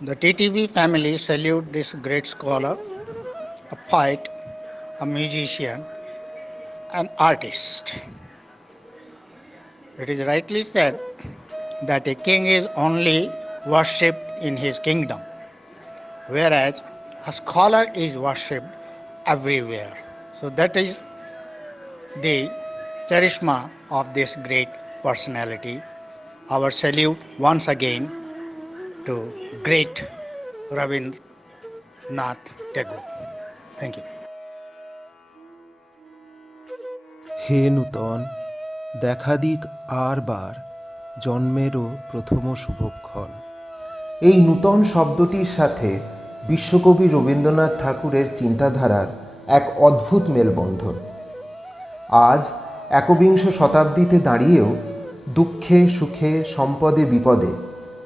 The TTV family salute this great scholar, a poet, a musician, an artist. It is rightly said that a king is only worshipped in his kingdom, whereas a scholar is worshipped everywhere. So that is the charisma of this great personality. Our salute once again to great Rabindranath Tagore. Thank you. হে নূতন, দেখা দিক আর বার, জন্মেরও প্রথম শুভক্ষণ। এই নূতন শব্দটির সাথে বিশ্বকবি রবীন্দ্রনাথ ঠাকুরের চিন্তাধারার এক অদ্ভুত মেলবন্ধন। আজ একবিংশ শতাব্দীতে দাঁড়িয়েও দুঃখে সুখে সম্পদে বিপদে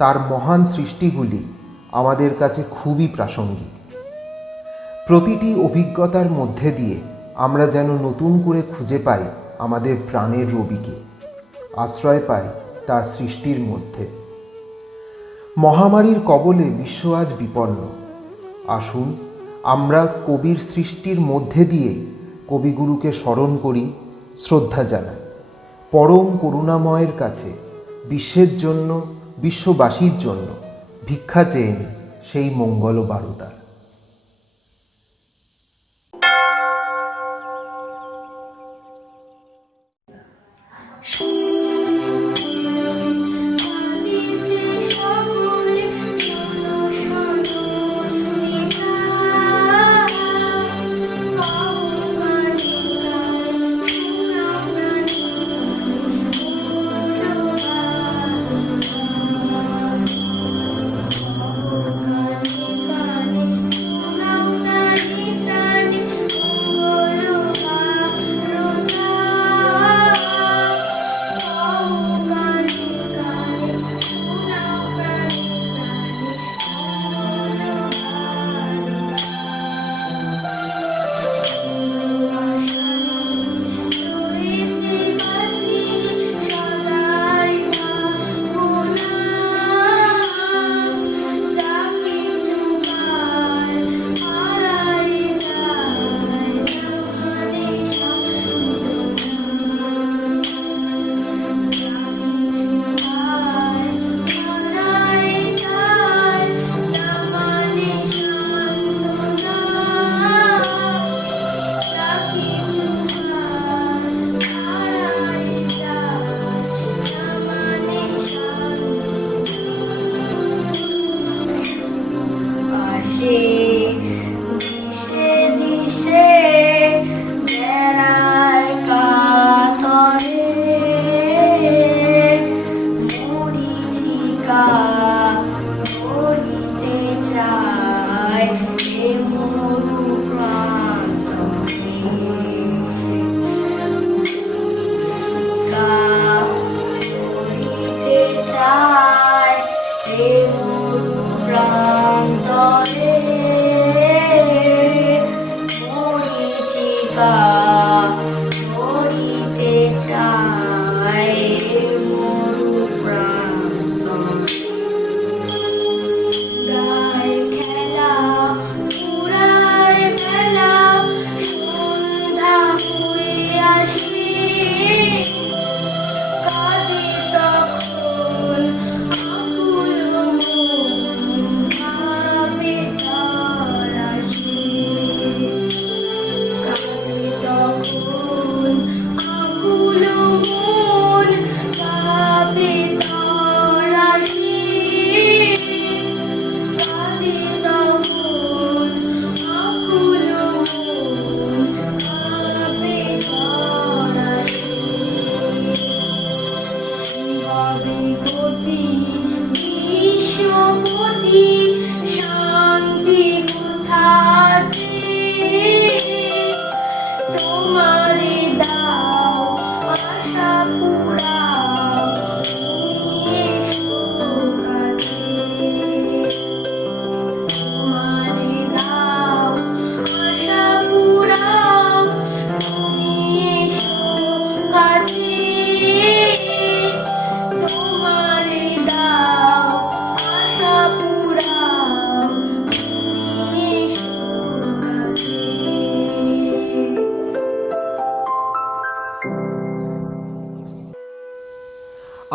তার মহান সৃষ্টিগুলি আমাদের কাছে খুবই প্রাসঙ্গিক। প্রতিটি অভিজ্ঞতার মধ্যে দিয়ে আমরা যেন নতুন করে খুঁজে পাই আমাদের প্রাণের রবিকে, আশ্রয় পাই তার সৃষ্টির মধ্যে। মহামারীর কবলে বিশ্ব আজ বিপন্ন। আসুন আমরা কবির সৃষ্টির মধ্যে দিয়ে কবিগুরুকে স্মরণ করি, শ্রদ্ধা জানাই। পরম করুণাময়ের কাছে বিশ্বের জন্য, বিশ্ববাসীর জন্য ভিক্ষা চেয়ে নিই সেই মঙ্গল বারতার।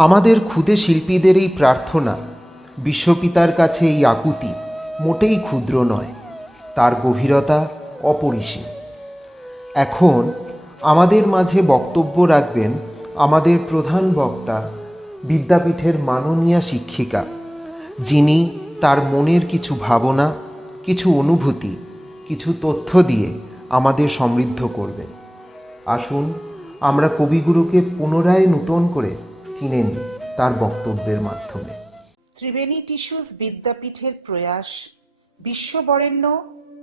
আমাদের ক্ষুদে শিল্পীদের এই প্রার্থনা, বিশ্বপিতার কাছে এই আকুতি মোটেই ক্ষুদ্র নয়, তার গভীরতা অপরিসীম। এখন আমাদের মাঝে বক্তব্য রাখবেন আমাদের প্রধান বক্তা, বিদ্যাপীঠের মাননীয়া শিক্ষিকা, যিনি তার মনের কিছু ভাবনা, কিছু অনুভূতি, কিছু তথ্য দিয়ে আমাদের সমৃদ্ধ করবেন। আসুন আমরা কবিগুরুকে পুনরায় নূতন করে চিনে নিই তার বক্তব্যের মাধ্যমে। ত্রিবেণী টিস্যুস বিদ্যাপীঠের প্রয়াস বিশ্ববরেণ্য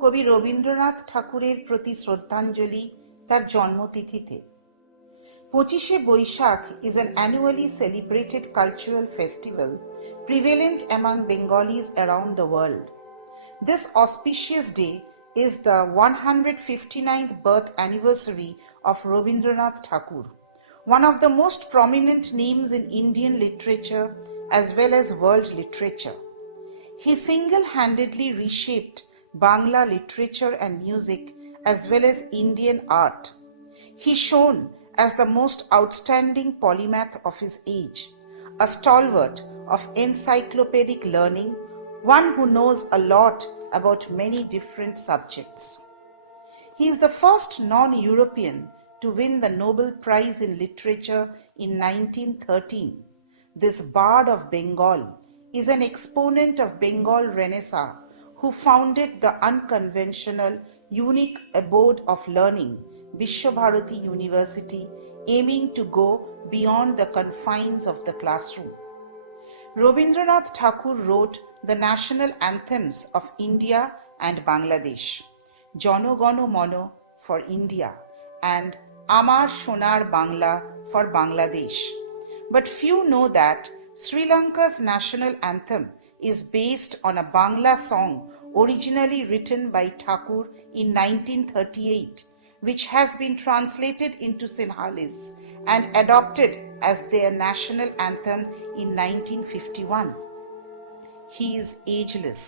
কবি রবীন্দ্রনাথ ঠাকুরের প্রতি শ্রদ্ধাঞ্জলি তার জন্মতিথিতে। 25শে Boishakh is an annually celebrated cultural festival prevalent among Bengalis around the world. This auspicious day is the 159th birth anniversary of Rabindranath Tagore, one of the most prominent names in Indian literature as well as world literature. He single-handedly reshaped Bangla literature and music as well as Indian art. He shone as the most outstanding polymath of his age, a stalwart of encyclopedic learning, one who knows a lot about many different subjects. He is the first non-European to win the Nobel Prize in Literature in 1913. This bard of Bengal is an exponent of Bengal Renaissance who founded the unconventional, unique abode of learning, Vishwabharati University, aiming to go beyond the confines of the classroom. Rabindranath Tagore wrote the national anthems of India and Bangladesh, Jono Gono Mono for India and Amar Sonar Bangla for Bangladesh. But few know that Sri Lanka's national anthem is based on a Bangla song originally written by Tagore in 1938, which has been translated into Sinhalese and adopted as their national anthem in 1951. He is ageless.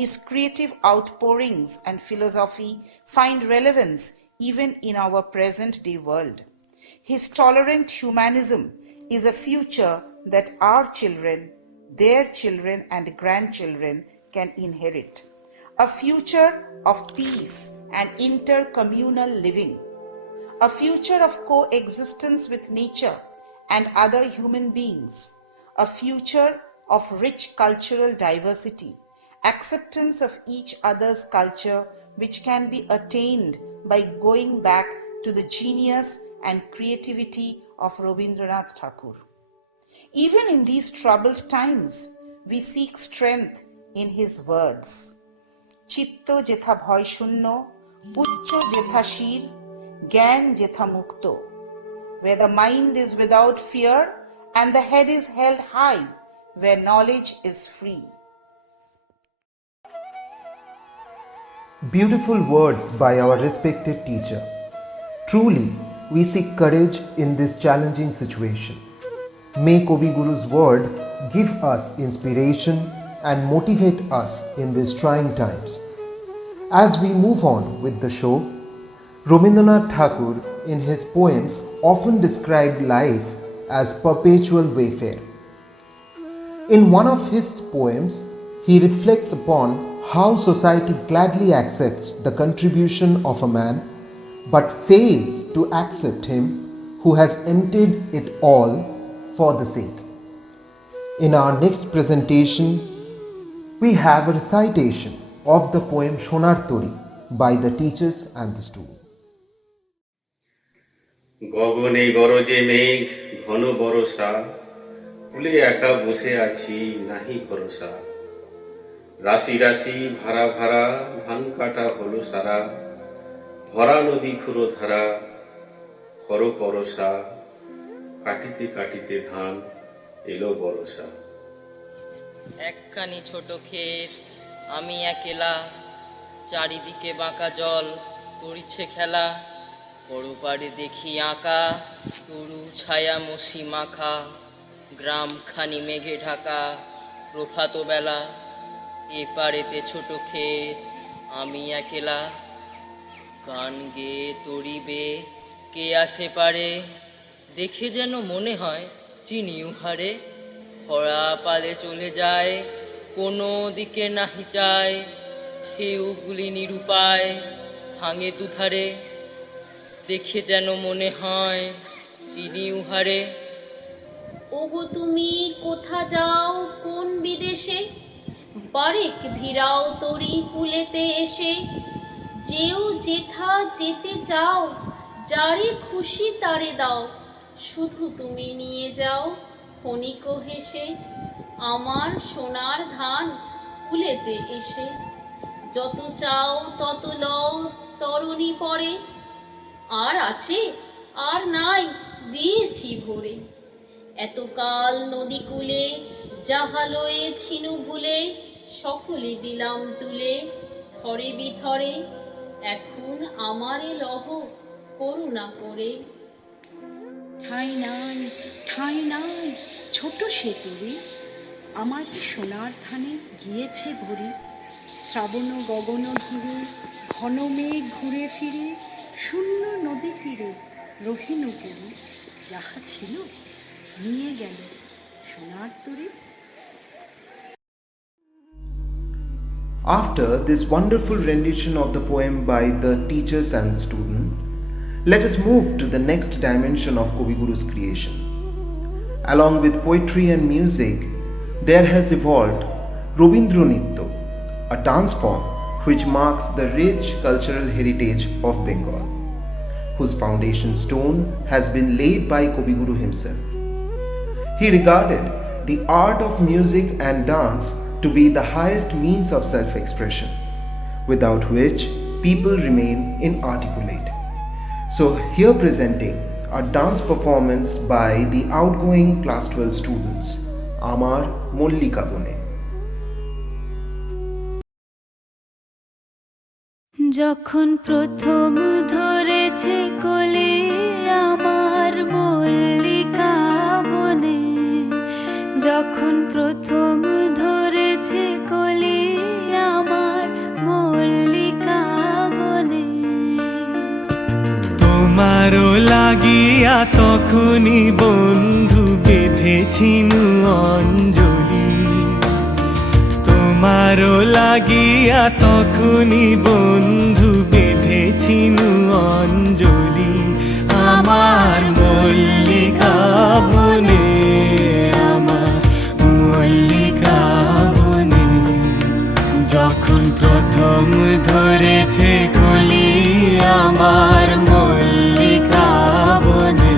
His creative outpourings and philosophy find relevance even in our present-day world. His tolerant humanism is a future that our children, their children and grandchildren can inherit. A future of peace and intercommunal living. A future of coexistence with nature and other human beings. A future of rich cultural diversity, acceptance of each other's culture which can be attained by going back to the genius and creativity of Rabindranath Tagore. Even in these troubled times, we seek strength in his words. Chitto jetha bhoy shunno, uchcho jetha shir, gyan jetha mukto. Where the mind is without fear and the head is held high, where knowledge is free. Beautiful words by our respected teacher. Truly, we seek courage in this challenging situation. May Kobi Guru's word give us inspiration and motivate us in these trying times. As we move on with the show, Rabindranath Tagore in his poems often described life as perpetual wayfare. In one of his poems, he reflects upon how society gladly accepts the contribution of a man but fails to accept him who has emptied it all for the sake. In our next presentation, we have a recitation of the poem Shonar Tori by the teachers and the students. গগনে গরজে মেঘ ঘন বরষা, কুলে একা বসে আছি নাহি ভরসা। রাশি রাশি ভাড়া ভাড়া ধান কাটা হলো সারা, ভরা নদী খুঁড়ো ধারা খর পরশা, কাটিতে কাটিতে ধান এলো বরষা। একখানি ছোট ক্ষেত আমি একেলা, চারিদিকে বাঁকা জল করিছে খেলা, পরপারে দেখি আঁকা তরু ছায়া মসি মাখা, গ্রামখানি মেঘে ঢাকা প্রভাত বেলা, এপারেতে ছোট ক্ষেত আমি একেলা, গান গেয়ে তরিবে কে আসে পারে, দেখে যেন মনে হয় চিনি উহারে, খরা পালে চলে যায়, কোনো দিকে নাহি চায়, ঢেউগুলি নিরুপায় ভাঙে দুধারে, দেখে যেন মনে হয় চিনি উহারে। ওগো তুমি কোথা যাও কোন বিদেশে, বারেক ভিড়াও তরি কুলেতে এসে, যেও যেথা যেতে চাও, যারে খুশি তারে দাও, শুধু তুমি নিয়ে যাও ক্ষণিক হেসে, আমার সোনার ধান কুলেতে এসে। যত চাও তত লও তরণী পরে, আর আছে আর নাই দিয়েছি ভরে। এতকাল নদী কূলে জাহালয়ে ছিনু ভুলে, সকলে দিলাম তুলে থরে বিথরে, এখন আমারে লহ করুণা করে। ঠাঁই নাই ছোট সে তরি, আমার সোনার ধানে গিয়েছে ভরে। শ্রাবণ গগন ঘিরে ঘন মেঘ ঘুরে ফিরে, শূন্য নদী তীরে রহিনু পুরী, যাহা ছিল নিয়ে গেল সোনার তরি। After this wonderful rendition of the poem by the teachers and student, let us move to the next dimension of Koviguru's creation. Along with poetry and music, there has evolved Robindra Nritya, a dance form which marks the rich cultural heritage of Bengal, whose foundation stone has been laid by Koviguru himself. He regarded the art of music and dance to be the highest means of self-expression, without which people remain inarticulate. So here presenting a dance performance by the outgoing class 12 students, Amar Mollika Bone. যখন প্রথম ধরেছে কোলে আমার মল্লিকা বনে, যখন প্রথম ধরেছে কোলে আমার মল্লিকা বনে। তোমারও লাগিয়া তখনই বন্ধু বেঁধেছিনু অঞ্জলি, তোমারও লাগিয়া তখনই বন্ধু বেঁধেছিনু অঞ্জলি, আমার মল্লিকা বনে, আমার মল্লিকা বনে। যখন প্রথম ধরেছে কলি আমার মল্লিকা বনে।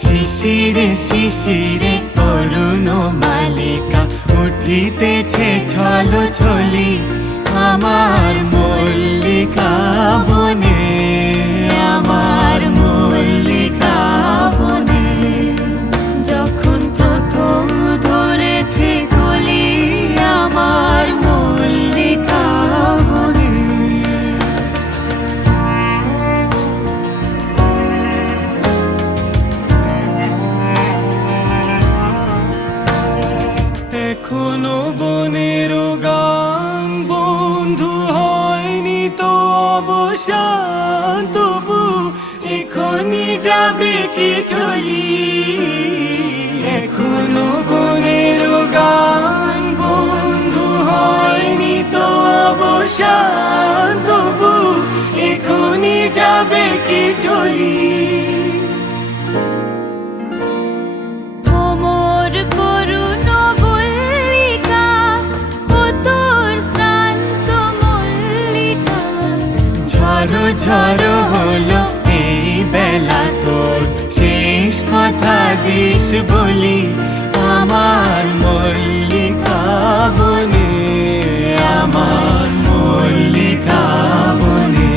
শিশিরে শিশিরে তরুণ মালিকা উঠিতেছে ছলো ছলি, আমার মল্লিকা বনে, আমার মল্লিকা বনে। যখন প্রথম ধরেছে কলি আমার মল্লিকা বনে। এখনো বনের গান বন্ধু হয়নি তো অবসান, তবু এখনই যাবে কি চলি। এখনো বনের গান বন্ধু হয়নি তো অবসান, তবু এখনই যাবে কি চলি। ঝড়ো ঝড়ো হলো এই বেলা তোর শেষ কথা দিস বলি, আমার মল্লিকা বনে, আমার মল্লিকা বনে।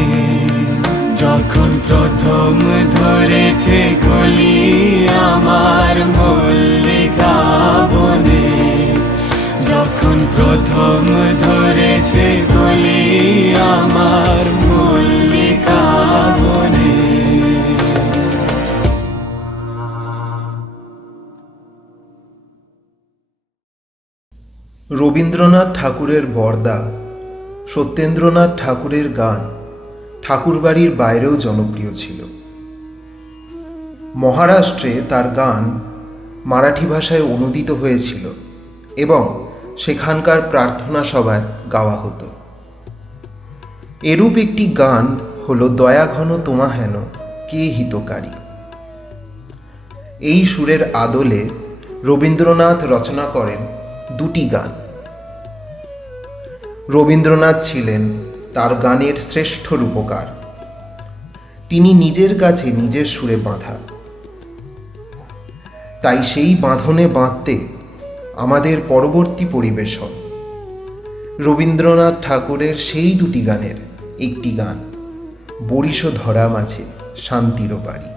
যখন প্রথম ধরেছে কলি আমার মল্লিকা বনে, যখন রবীন্দ্রনাথ ঠাকুরের বরদা সত্যেন্দ্রনাথ ঠাকুরের গান ঠাকুরবাড়ির বাইরেও জনপ্রিয় ছিল। মহারাষ্ট্রে তার গান মারাঠি ভাষায় অনুদিত হয়েছিল এবং সেখানকার প্রার্থনা সভায় গাওয়া হতো। এরূপ একটি গান হল দয়া ঘন তোমা হেন কে হিতকারী। এই সুরের আদলে রবীন্দ্রনাথ রচনা করেন দুটি গান। রবীন্দ্রনাথ ছিলেন তার গানের শ্রেষ্ঠ রূপকার। তিনি নিজের কাছে নিজের সুরে বাঁধা, তাই সেই বাঁধনে বাঁধতে আমাদের পরবর্তী পরিবেশন রবীন্দ্রনাথ ঠাকুরের সেই দুটি গানের একটি গান, বরিশ ধরা মাঝে শান্তির বাড়ি।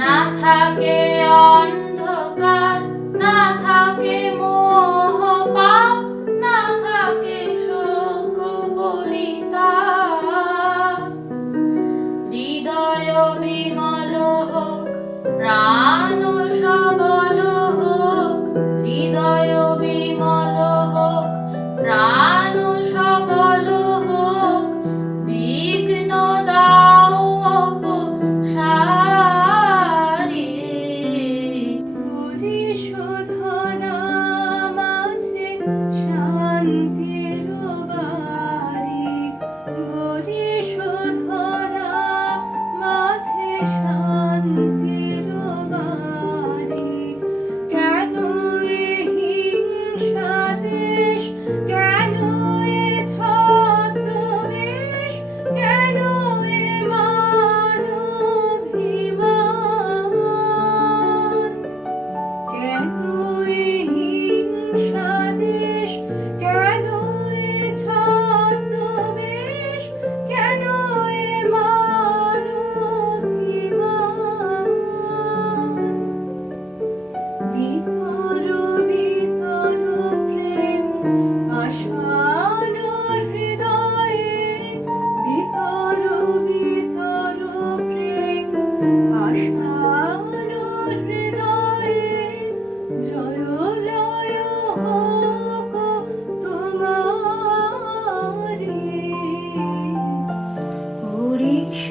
না থাকে অন্ধকার, না থাকে মোহ পাপ, না থাকে শোক পরিতাপ। হৃদয় বিমল হোক, প্রাণ সবল হোক, হৃদয় বিমল হোক, প্রাণ সবল হোক, বিঘ্ন দাও অপসারী। বরিশ ধরা মাঝে শান্তির বাড়ি, বরিশ ধরা মাঝে শান্তির বাড়ি। কেন এ হিংসা দেশ, কেন এ ছদ্মবেশ, কেন এ মানবিমান, কেন এ হিংসা দেশ, কেন এ ছদ্মবেশ, কেন এ মানবিমান। ভিতর ভিতর প্রেম আশান হৃদয়ে, ভিতর ভিতর প্রেম আশান হৃদয়ে। জয় জয় হোক তোমারি। বরিশ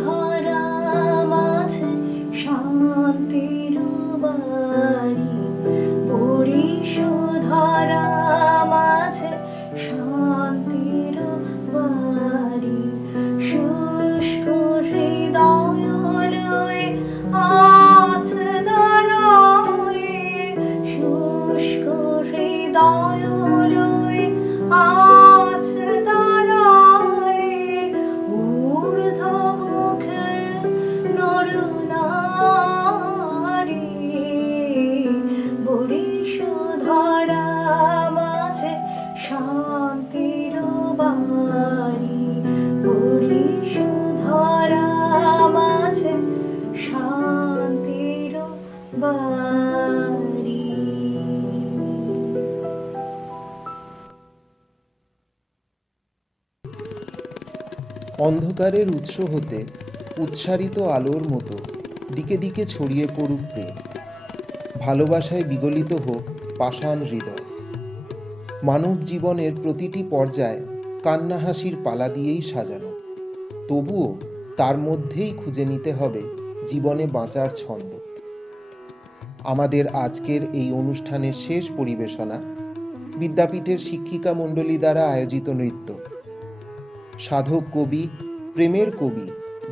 ধরা মাঝে শান্তির বাড়ি, বরিশ ধরা মাঝে শান্তির বাড়ি। শুষ্ক হৃদয় লয়ে আছে দাঁড়ায়ে, শুষ্ক হৃদয় লয়ে আছে দাঁড়ায়ে। ঊর্ধ্ব মুখে নর নারী, বরিশ ধরা মাঝে শান্তির বাড়ি, বরিশ ধরা মাঝে শান্তির বাড়ি। অন্ধকারের উৎস হতে উৎসারিত আলোর মতো দিকে দিকে ছড়িয়ে পড়ুক প্রেম, ভালোবাসায় বিগলিত হোক পাষাণ হৃদয়। মানব জীবনের প্রতিটি পর্যায় কান্না হাসির পালা দিয়েই সাজানো, তবুও তার মধ্যেই খুঁজে নিতে হবে জীবনে বাঁচার ছন্দ। আমাদের আজকের এই অনুষ্ঠানের শেষ পরিবেশনা বিদ্যাপীঠের শিক্ষিকা মণ্ডলী দ্বারা আয়োজিত নৃত্য। সাধক কবি, প্রেমের কবি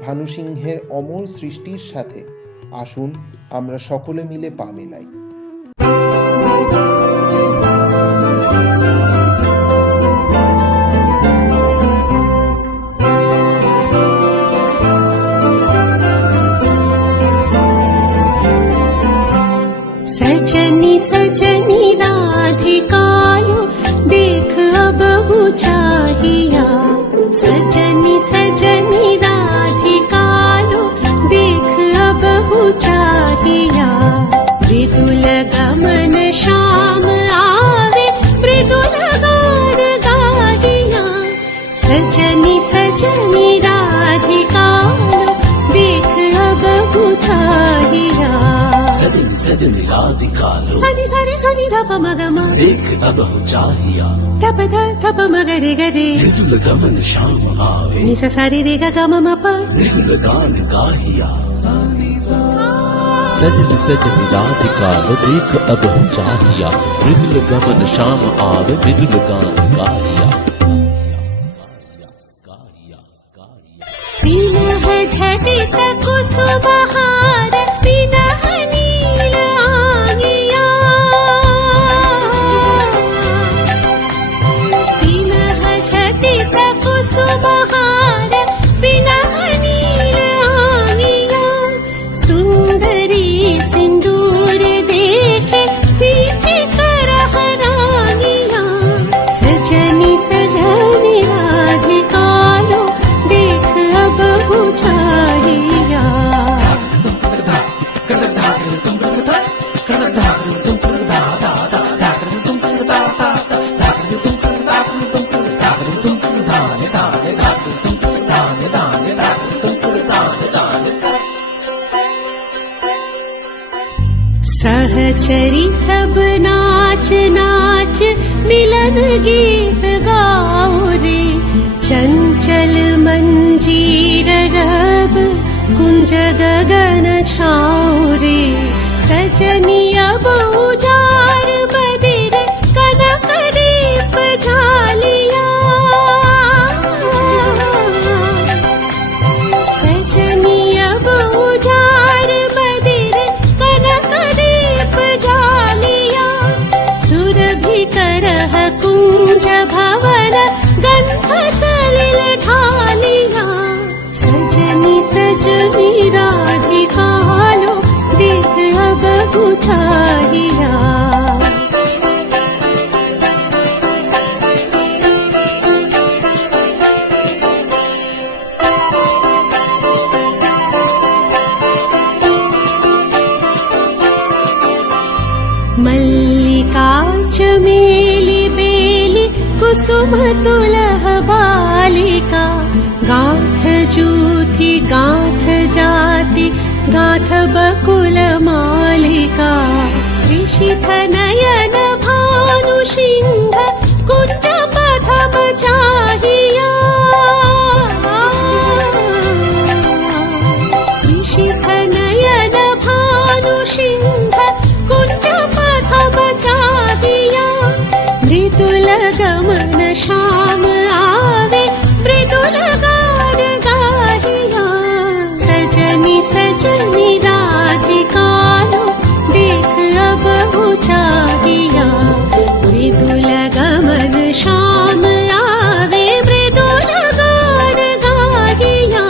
ভানুসিংহের অমর সৃষ্টির সাথে আসুন আমরা সকলে মিলে পা মেলাই। सजनी सजनी राधिकालो देख अब चाहिया, सजनी सजनी राधिकालो देख अब चाहिया। मृदुल गमन श्याम आवे मृदुल गान गाहिया, सजनी सजनी राधिकालो देख अब चाहिया। सजनी सजनी राधिकालो सनी सनी सनी धप मगमा देख अब चाहिया, धप धप मगरे गरे मृदुल गमन श्याम आवे निस सारी रे ग म प मृदुल गान गाहिया। सजनी सजनी राधिकालो देख अब चाहिया, मृदुल गमन श्याम आवे मृदुल गान गाहिया। विनह झटित कुसुमहार विनह नील आंगिया, विनह झटित कुसुमहार विनह नील आंगिया। सुंदरी सिंदूर देखे सीते करह रागिया, सजनी सजनी राधिकालो देख अब चाहिया। सहचरी सब नाच नाच मिलन गीत गाओ रे, चंचल मंजीर रब कुंज गगन छाओ रे। सजनी अब उजाड़ बदिर कनक दीप झालिया, सजनी अब उजाड़ बदिर कनक दीप झालिया। सुरभि करह कुंज भवन गंध सलिल ढालिया, सजनी सजनी राधिकालो देख अब चाहिया। मल्लिका चमेली बेली कुसुम तुलह बालिका, गांठ जूथी गांठ जाति गांठ बकुल मालिका। ऋषिथ नयन भानु सिंह कुंज पथम चाहिया, ऋषिथ नयन भानु सिंह कुंज पथम चाहिया। मृदुल गमन श्याम आवे मृदुल गान गाहिया, सजनी सजनी राधिकालो देख अब चाहिया। मृदुल गमन श्याम आवे मृदुल गान गाहिया।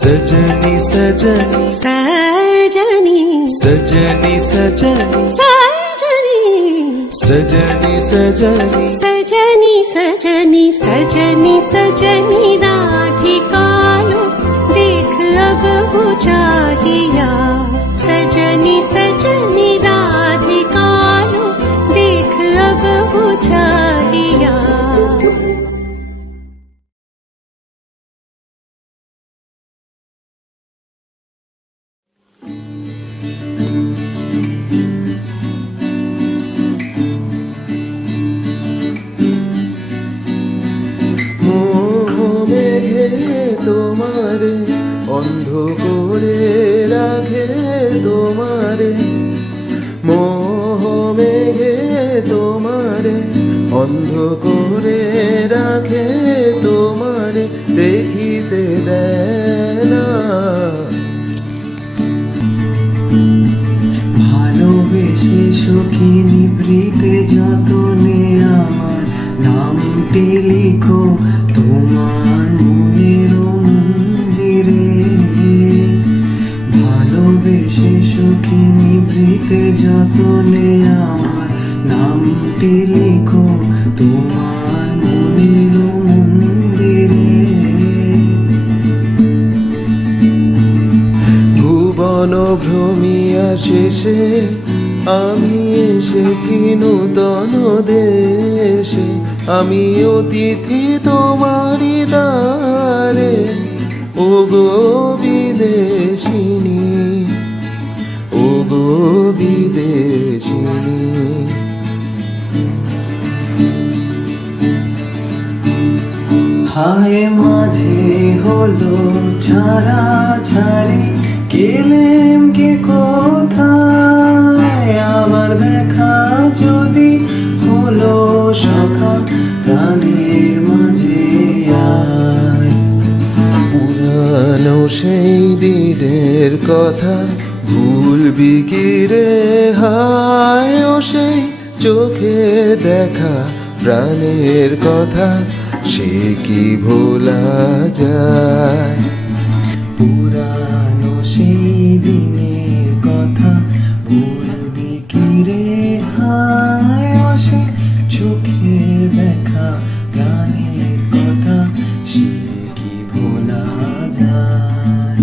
सजनी सजनी सजनी सजनी सजनी सजनी सजनी सजनी सजनी सजनी सजनी सजनी राधिकालो देख अब चाहिया, सजनी सजनी राधिकालो देख अब चाहिया। তোমারে অন্ধ করে রাখে তোমারে, মোহ মেঘে তোমারে অন্ধ করে রাখে তোমারে, দেখিতে দেয় না সখী নিভৃতে যতনে আমার নামটি লিখো তোমার মনের মন্দিরে। ভালোবেসে সখী নিভৃতে যতনে আমার নামটি লিখো তোমার মনের মন্দিরে। ভুবন ভ্রমিয়া শেষে আমি এসেছি নূতন দেশে, আমি অতিথি তোমারি দ্বারে, ও গো বিদেশিনী, ও গো বিদেশিনী। হায় মাঝে হলো ছাড়া ছাড়ি, গেলেম কে কোথায়, আবার দেখা যদি হলো সখা প্রাণের মাঝে আয়। পুরানো সেই দিনের কথা ভুলবি কি রে হায়, ও সেই চোখের দেখা প্রাণের কথা সে কি ভোলা যায়। পুরানো সেই দিনের কথা ভুলবি কি রে হায়, ও সে চোখের দেখা প্রাণের কথা সে কি ভোলা যায়।